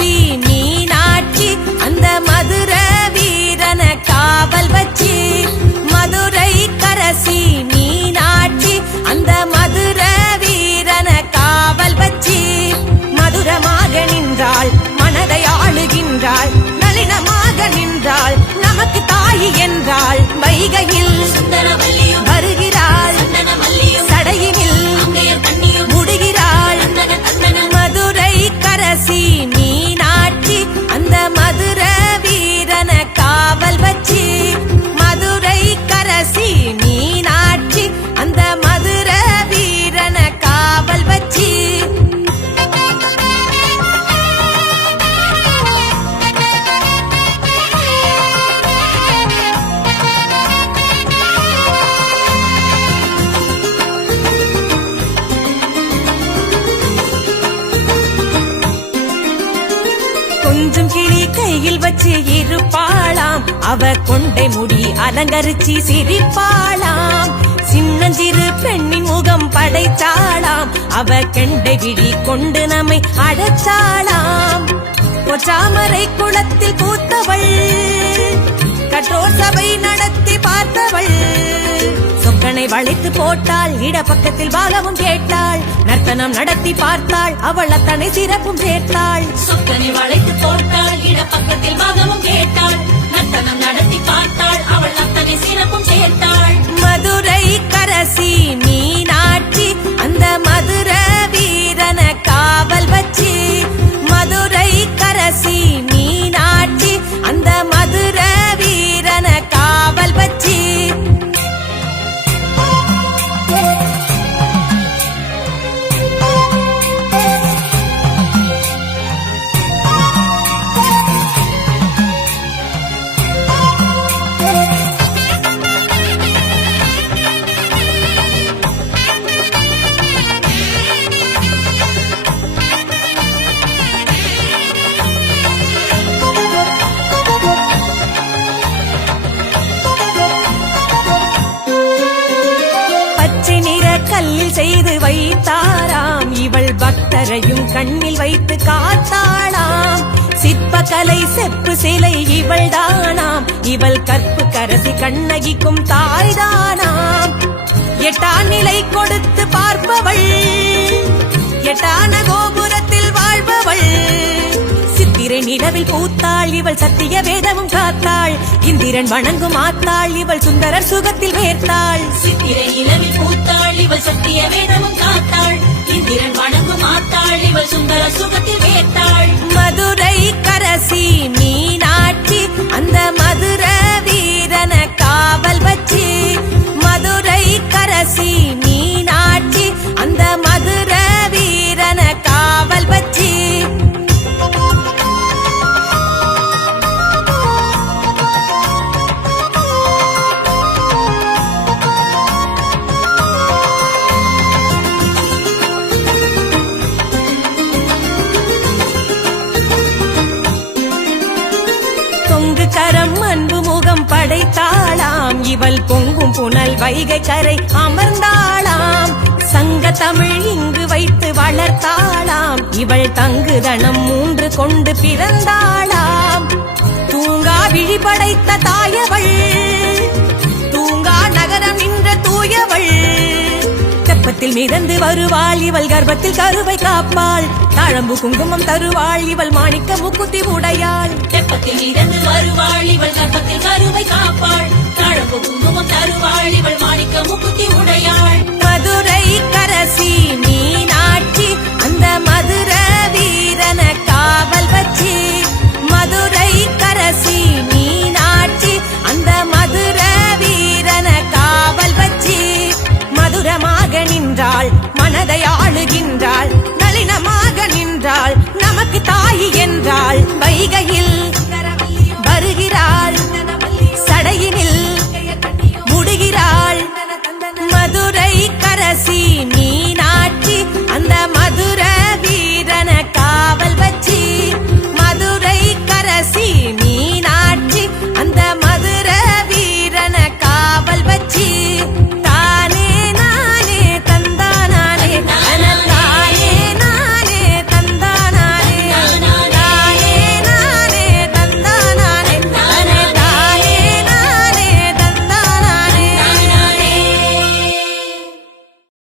fin. அவ கொண்டை முடி அலங்கரிச்சி சிரிப்பாளாம். சின்னஞ்சிறு பெண்ணின் முகம் படைத்தாளாம். அவ கெண்டை விழி கொண்டு நம்மை அடைச்சாளாம். பொச்சாமரை குளத்தில் பூத்தவள் கற்றோர் சபை நடத்தி பார்த்தவள். சொக்கனை வளைத்து போட்டாள். இடப்பக்கத்தில் பாகமும் கேட்டாள். நர்த்தனம் நடத்தி பார்த்தாள். அவள் அத்தனை சிறப்பும் சேர்த்தாள். சொக்கனை வளைத்து போட்டாள். இடப்பக்கத்தில் பாகமும் கேட்டாள். நர்த்தனம் நடத்தி பார்த்தாள். அவள் அத்தனை சிறப்பும் சேர்த்தாள். மதுரை கரசி மீனாட்சி இவள் கண்ணில் வைத்து காத்தாளாம் சிற்பக்கலை செப்பு சிலை இவள் தானாம் இவள் கற்பு கரசி கண்ணகிக்கும் தாய்தானாம். எட்டான் நிலை கொடுத்து பார்ப்பவள். எட்டான கோபுரத்தில் வாழ்பவள். சித்திரை நிலவில் பூத்தாள் இவள் சத்திய வேதமும் காத்தாள். இந்திரன் வணங்கும் ஆத்தாள் இவள் சுந்தரர் சுகத்தில் வேர்த்தாள் சித்திரை இளவில் பூத்தாள் இவள் சத்திய வேதமும் காத்தாள். சுந்தர சுகத்தில் வேட்டாள் தொங்கு கரம் அன்பு முகம் படைத்தாளாம். இவள் பொங்கும் புனல் வைகை கரை அமர்ந்தாளாம். சங்க தமிழ் இங்கு வைத்து வளர்த்தாளாம். இவள் தங்கு தனம் மூன்று கொண்டு பிறந்தாளாம். தூங்கா விழி படைத்த தாயவள். தூங்கா நகரம் இன்ற தூயவள். தெப்பத்தில் மிதந்து வருவாள். இவள் கர்ப்பத்தில் கருவை காப்பாள். தாழம்பு குங்குமம் தருவாள். இவள் மாணிக்க முக்குத்தி உடையாள். தெப்பத்தில் மிதந்து வருவாள். இவள் கர்ப்பத்தில் கருவை காப்பாள். தாழம்பு குங்குமம் தருவாள். இவள் மாணிக்க முக்கு